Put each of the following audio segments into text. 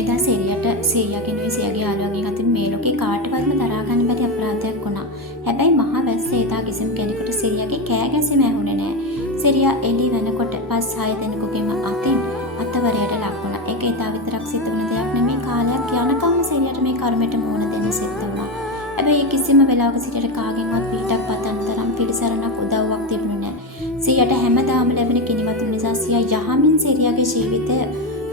එදා සීයාගෙනුයි සියාගේ යාළුවගේ අතරින් මේ ලෝකේ කාටවත්ම දරා ගන්න බැරි අපරාධයක් වුණා. හැබැයි මහා වැස්ස එදා කිසිම කෙනෙකුට සිරියාගේ කෑ ගැසීම ඇහුනේ නෑ. සිරියා එළි වෙනකොට 5-6 දෙනෙකුගේම අතින් අතවරයට ලක් වුණා. ඒක එදා විතරක් සිදු වුණ දෙයක් නෙමෙයි, කාලයක් යනකම් සිරියාට මේ කර්මයට මුහුණ දෙන්න සිද්ධ වුණා. හැබැයි කිසිම වෙලාවක සිරියාට කාගෙන්වත් පිටක් පතන්න තරම් පිළිසරණක් උදව්වක් තිබුණේ නෑ. සිරියාට හැමදාම ලැබෙන කිනිවතුන් නිසා සියා යහමින් සිරියාගේ ජීවිතය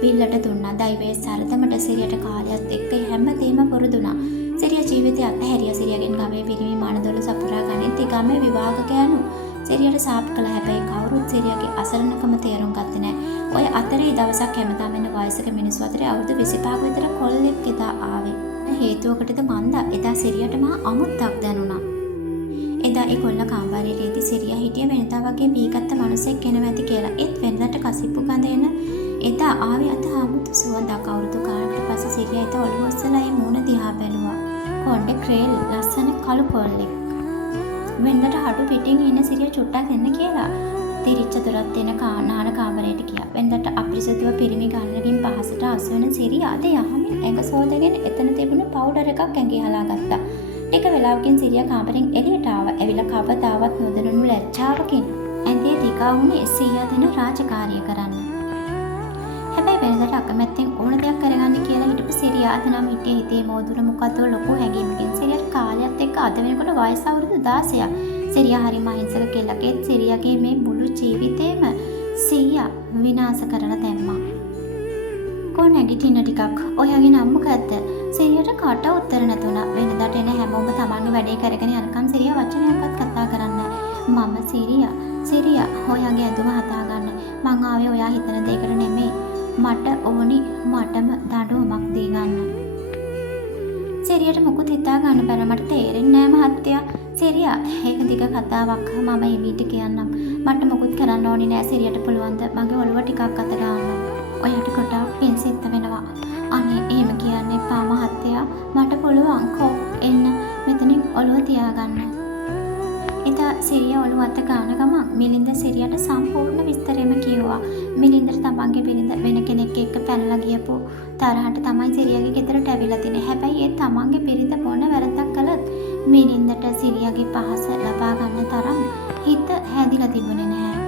බිල්ලට දුන්නා. දෛවයේ සරදමට සිරියාට කාලයත් එක්ක හැමදේම පුරුදුනා. සිරියා ජීවිතය අත්හැරියා. සිරියාගෙන් ගමේ පිරිමි මානදොල සපුරා ගනිද්දී ගමේ විවාහක ගෑනු සිරියාට සාප් කළා. හැබැයි කවුරුත් සිරියාගේ අසරණකම තේරුම් ගත්තේ නැහැ. ඔය අතරේ දවසක් හැමදාම එන වයසක මිනිස්සු අතරේ අවුරුදු 25ක විතර කොල්ලෙක් එදා ආවේ. හේතුවකටද මන්දා එදා සිරියාට මහා අමුත්තක් දැනුණා. එදා ඒ කොල්ල කාමරයේදී සිරියා හිටිය වෙනදා වගේ බීගත්ත මිනිසෙක් කෙනෙක් ඇති කියලා. ඒත් වෙනදාට කසිප්පු ගඳ එන එදා ආවේ අත අමුතු සුවඳක්. අවුරුදු කාලකට පස්සේ සිරියා එදා ඔළුව ඔස්සලා ඒ මූණ දිහා බැලුවා. කොණ්ඩේ ක්‍රේල් ලස්සන කළු කොල්ලෙක්. වෙනදට හඩු පිටින් ඉන්න සිරියා චුට්ටක් එන්න කියලා තිරිච්ච දොරත් දෙන නාන කාමරයට ගියා. වෙනදට අපිරිසිදුව පිරිමි ගන්නකින් පහසට අසු වෙන සිරියා අද යහමින් ඇඟ සෝදගෙන එතන තිබුණු පවුඩර් එකක් ඇඟේ හලා ගත්තා. ටික වෙලාවකින් සිරියා කාමරෙන් එළියට ආවා. ඇවිල්ලා කවදාවත් නොදැනුණු ලැජ්ජාවකින් ඇඟේ දිගා වුණේ සීයා දෙන රාජකාරිය කරන්න. හැබැයි වෙනදට අකමැත්තෙන් ඕන දෙයක් කරගන්න කියලා හිටපු සිරියා අද නම් හිටියේ හිතේ මෝදුන මොකද්ද ලොකු හැඟීමකින්. සිරියාට කාලයත් එක්ක අද වෙනකොට වයස අවුරුදු 16ක්. සිරියා හරිම අහිංසක කෙල්ලකෙත් සිරියාගේ මේ මුළු ජීවිතේම සීයා විනාශ කරලා දැම්මා. කොහොම නැගිටින්න ටිකක් ඔයාගේ නම මොකද්ද? සිරියාට කට උත්තර නැතුණා. වෙනදට එන හැමෝම තමන්ගේ වැඩේ කරගෙන යනකම් සිරියා වචනයක්වත් කතා කරන්නේ නැහැ. මම සිරියා ඔයාගේ ඇඳුම හදාගන්න. මං ආවේ ඔයා හිතන දෙයකට නෙමෙයි. මට ඕනි මටම දඬුවමක් දී ගන්න. සිරියාට මොකුත් හිතා ගන්න බැහැ. මට තේරෙන්නේ නැහැ මහත්තයා. සිරියා ඒක දිග කතාවක්. මම එමීට කියන්නම්. මට මොකුත් කරන්න ඕනි නෑ. සිරියාට පුළුවන් ද මගේ ඔළුව ටිකක් අත ගන්න. ඔයාට ගොඩාක් පින් සිද්ධ වෙනවා. අනේ එහෙම කියන්න එපා මහත්තයා. මට පුළුවන් කෝ එන්න මෙතනින් ඔළුව තියාගන්න. එදා සිරියා ඔළුව අත ගන්න ගමන් මිලින්ද සිරියාට සම්පූර්ණ විස්තරෙම කිව්වා. මිලින්දට තමන්ගේ බිරිඳ වෙන කෙනෙක් එක්ක පැනලා ගියපු තරහට තමයි සිරියාගේ ගෙදරට ඇවිල්ලා තිනේ. හැබැයි ඒ තමන්ගේ බිරිඳ මොන වැරද්දක් කළත් මිලින්දට සිරියාගේ පහස ලබා ගන්න තරම් හිත හැදිලා තිබුණේ නැහැ.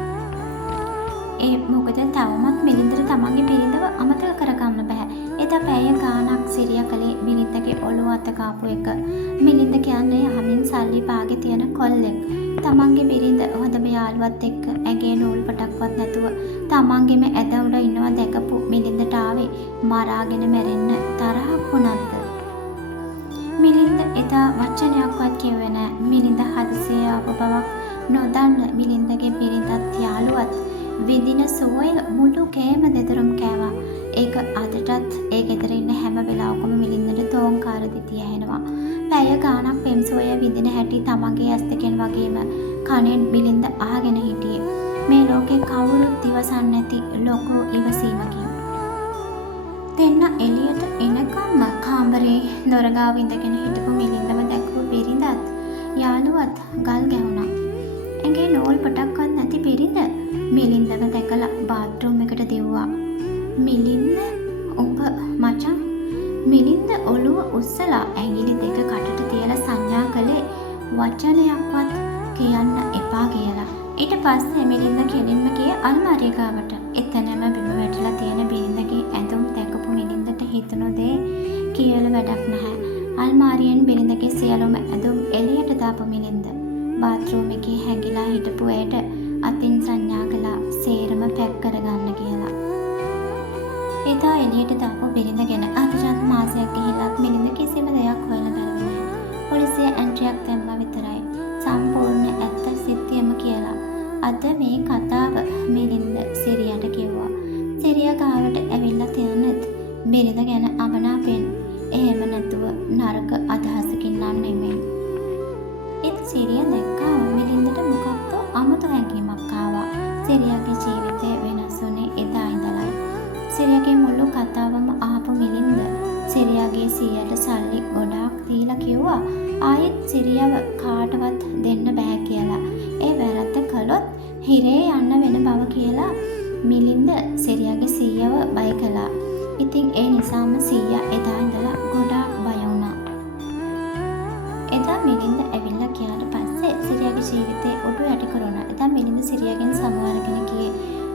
ඒ මොකද තවමත් මිලින්දට තමන්ගේ බිරිඳව අමතක කරගන්න බෑ. එදා පැය ගාණක් සිරියා කලේ මිලින්දගේ ඔළුව අත කාපු එක. මිලින්ද කියන්නේ යහමින් සල්ලි පාගේ තියෙන කොල්ලෙක්. තමන්ගේ බිරිඳ හොඳම යාළුවත් එක්ක ඇගේ නූල් පටක්වත් නැතුව තමන්ගේම ඇද උඩ ඉන්නවා දැකපු මිලින්දට ආවේ මරාගෙන මැරෙන්න තරහක් වුණාද. මිලින්ද එදා වචනයක්වත් කිව්වේ නෑ. මිලින්ද හදිසියේ ආපු බවක් නොදන්න මිලින්දගේ බිරිඳත් යාළුවත් විඳින සෝය මුළු කෑම දෙතරම් කෑවා. ඒක අදටත් ඒ ගෙදර ඉන්න හැම වෙලාවකම මිලින්දට තෝංකාර දිතිය ඇහෙනවා. පැය ගාණක් පෙම් සෝය විඳින හැටි තමන්ගේ ඇස් දෙකෙන් වගේම කනෙන් මිලින්ද අහගෙන හිටියේ. මේ ලෝකේ කවුරුත් ඉවසන්නේ නැති ලොකු ඉවසීමකින්. දෙන්න එළියට එනකම්ම කාමරේ දොර ගාව ඉඳගෙන හිටපු මිලින්දම දැක්කු බිරිඳත් යාළුවත් ගල් ගැහුණා. ඇඟේ නූල් පොටක්වත් නැති බිරිඳ මිලින්දව දැකලා බාත්රූම් එකට දිව්වා. මිලින්ද උඹ මචං. මිලින්ද ඔළුව උස්සලා ඇඟිලි දෙක කටට තියලා සංඥා කළේ වචනයක්වත් කියන්න එපා කියලා. ඊට පස්සේ මිලින්ද කෙලින්ම ගියේ අල්මාරිය ගාවට. එතනම බිම වැටලා තියෙන බිරිඳගේ ඇඳුම් දැකපු මිලින්දට හිතුණු දේ කියලා වැඩක් නැහැ. අල්මාරියෙන් බිරිඳගේ සියලුම ඇඳුම් එළියට දාපු මිලින්ද බාත්රූම් එකේ හැංගිලා හිටපු ඇයට අතින් සංඥා කළා සේරම පැක් කරගන්න කියලා. එදා එළියට දාපු බිරිඳ ගැන අදටත් මාසයක් ගිහිල්ලත් මිලින්ද කිසිම දෙයක් හොයලා බැලුවේ නැහැ. පොලිසිය එන්ට්‍රියක් දැම්මා විතරයි. සම්පූර්ණ ඇත්ත සිද්ධියම කියලා. අද මේ කතාව මිලින්ද සිරියාට කිව්වා. සිරියා ගාවට ඇවිල්ලා තියෙනෙත් බිරිඳ ගැන අමනාපෙන්. එහෙම නැතුව නරක අදහසකින් නම් නෙමෙයි. ඒත් සිරියා දැක්කා මිලින්දට මොකක්ද අමුතු හැඟීමක් ආවා. සිරියාගේ ජීවිතය වෙනස් වුණේ එදා ඉඳලයි. සිරියාගේ මුළු කතාවම අහපු මිලින්ද සිරියාගේ සීයට සල්ලි ගොඩාක් දීලා කිව්වා ආයෙත් සිරියව කාටවත් දෙන්න බෑ කියලා. ඒ වැරද්ද කළොත් හිරේ යන්න වෙන බව කියලා මිලින්ද සිරියාගේ සීයව බය කළා. ඉතින් ඒ නිසාම සීයා එදා ඉඳලා ගොඩාක් බය වුණා. එදා මිලින්ද ඇවිල්ලා ගියාට පස්සේ සිරියාගේ ජීවිතේ උඩු යටි කරුණා. එදා මිලින්ද සිරියාගෙන් සමවරගෙන ගියේ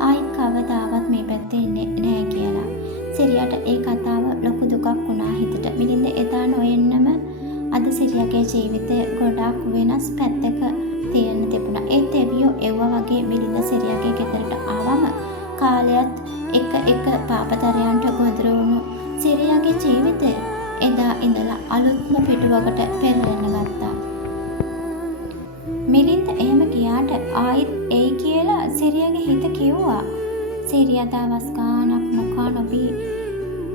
ආයෙත් කවදාවත් මේ පැත්තේ ඉන්නේ නෑ කියලා. සිරියාට ඒ කතාව ලොකු දුකක් වුණා හිතට. මිලින්ද එදා නොඑන්නම අද සිරියාගේ ජීවිතය ගොඩාක් වෙනස් පැත්තක තියෙන්න තිබුණා. ඒ දෙවියෝ එව්වා වගේ මිලින්ද සිරියාගේ ගෙදරට ආවම කාලයත් එක පාපතරයන්ට ගොදුරු වුණු සිරියාගේ ජීවිතය එදා ඉඳලා අලුත්ම පිටුවකට පෙරලෙන්න ගත්තා. මිලින්ද එහෙම ගියාට ආයෙත් එයි කියලා සිරියාගේ හිත කිව්වා. සිරියා දවස් ගානක් නොකා නොබී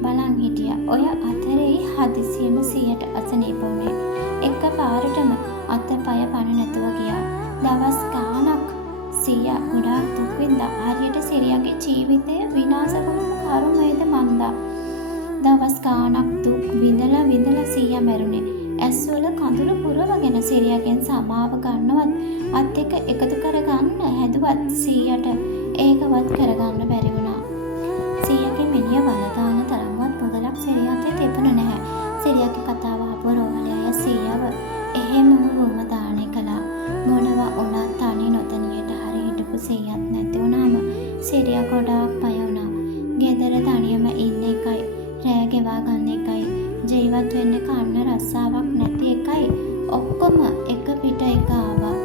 බලන් හිටියා. ඔය අතරේ හදිසියෙම සියට අසනීප වුණේ. එක පාරටම අතපය පණ නැතුව ගියා. දවස් ගානක් සියා ගොඩාක් දුක් විඳා. හරියට සිරියාගේ ජීවිතය විනාශ කරන කරුණේද මන්දා. දවස් ගානක් දුක් විඳලා සියා මැරුණේ. ඇස්වල කඳුළු පුරවගෙන සිරියාගෙන් සමාව ගන්නවත් අත් එක එකතු කරගන්න හැදුවත් සියට ඒකවත් කරගන්න බැරි වුණා. සියාගේ මිනිය වලදාන තරම්වත් මුදලක් සිරියාට තිබුණ නැහැ. සිරියාගේ කතාව අහපු රෝහලේ අය සියාව එහෙම වුම දානේ කළා. මොනවා වුණත් තනි නොතනියට හරි හිටපු සියත් නැති වුණාම සිරියා ගොඩාක් බය වුණා. ගෙදර තනියම ඉන්න එකයි, රෑ ගෙවා ගන්න එකයි, ජීවත් වෙන්න කන්න රස්සාවක් නැති එකයි ඔක්කොම එක පිට එක ආවා.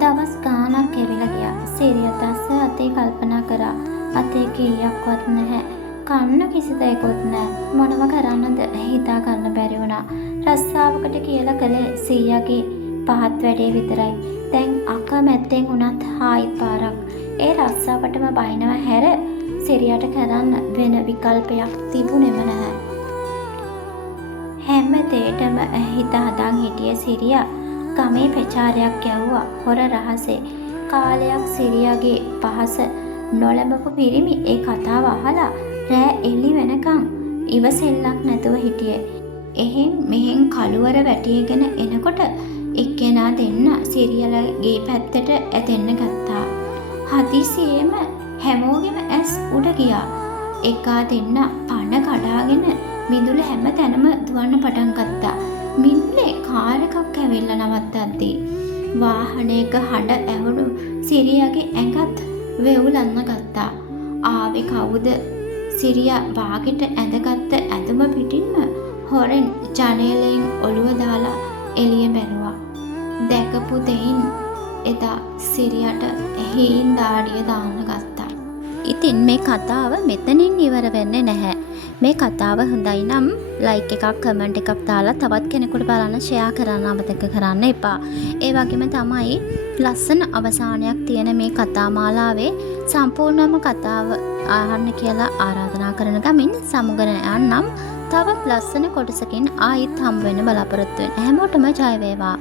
දවස් ගානක් ගෙවිලා ගියා. සිරියා දැස්ස අතේ කල්පනා කරා. අතේ කීයක්වත් නැහැ. කන්න කිසි දෙයක්වත් නැහැ. මොනව කරන්නද හිතා ගන්න බැරි වුණා. රස්සාවකට කියලා කළේ සීයාගේ පහත් වැඩේ විතරයි. දැන් අකමැත්තෙන් උනත් හායි පාරක් ඒ රස්සාවටම බයිනව හැර සිරියාට කරන්න වෙන විකල්පයක් තිබුණෙම නැහැ. හැම දෙයකම හිත හදාන් හිටිය සිරියා ගමේ ප්‍රචාරයක් ගැව්වා හොර රහසේ. කාලයක් සිරියාගේ පහස නොලැබපු පිරිමි ඒ කතාව අහලා රෑ එළි වෙනකන් ඉවසෙල්ලක් නැතුව හිටියේ. එහෙන් මෙහෙන් කළුවර වැටිගෙන එනකොට එක්කෙනා දෙන්න සිරියාගේ පැත්තට ඇදෙන්න ගත්තා. හදිසියෙම හැමෝගෙම ඇස් උඩ ගියා. එකා දෙන්න පණ කඩාගෙන මිදුල හැම තැනම දුවන්න පටන් ගත්තා. මිදුලේ කාර් එකක් ඇවිල්ලා නවත්තද්දී වාහනයක හඬ ඇහුණු සිරියාගේ ඇඟත් වෙවුලන්න ගත්තා. ආවේ කවුද? සිරියා වාගෙට ඇඳගත්ත ඇඳුම පිටින්ම හොරෙන් ජනේලයෙන් ඔළුව දාලා එළිය බැලුවා. දැකපු දෙයින් එදා සිරියාට හීන් දාඩිය දාන්න ගත්තා. ඉතින් මේ කතාව මෙතනින් ඉවර වෙන්නේ නැහැ. මේ කතාව හොඳයි නම් ලයික් එකක් කමෙන්ට් එකක් දාලා තවත් කෙනෙකුට බලන්න ෂෙයා කරන්න අමතක කරන්න එපා. ඒ වගේම තමයි ලස්සන අවසානයක් තියෙන මේ කතා මාලාවේ සම්පූර්ණම කතාව අහන්න කියලා ආරාධනා කරන ගමින් සමුගන යන්නම්. තවත් ලස්සන කොටසකින් ආයිත් හම්බ වෙන්න බලාපොරොත්තු වෙන හැමෝටම ජය වේවා.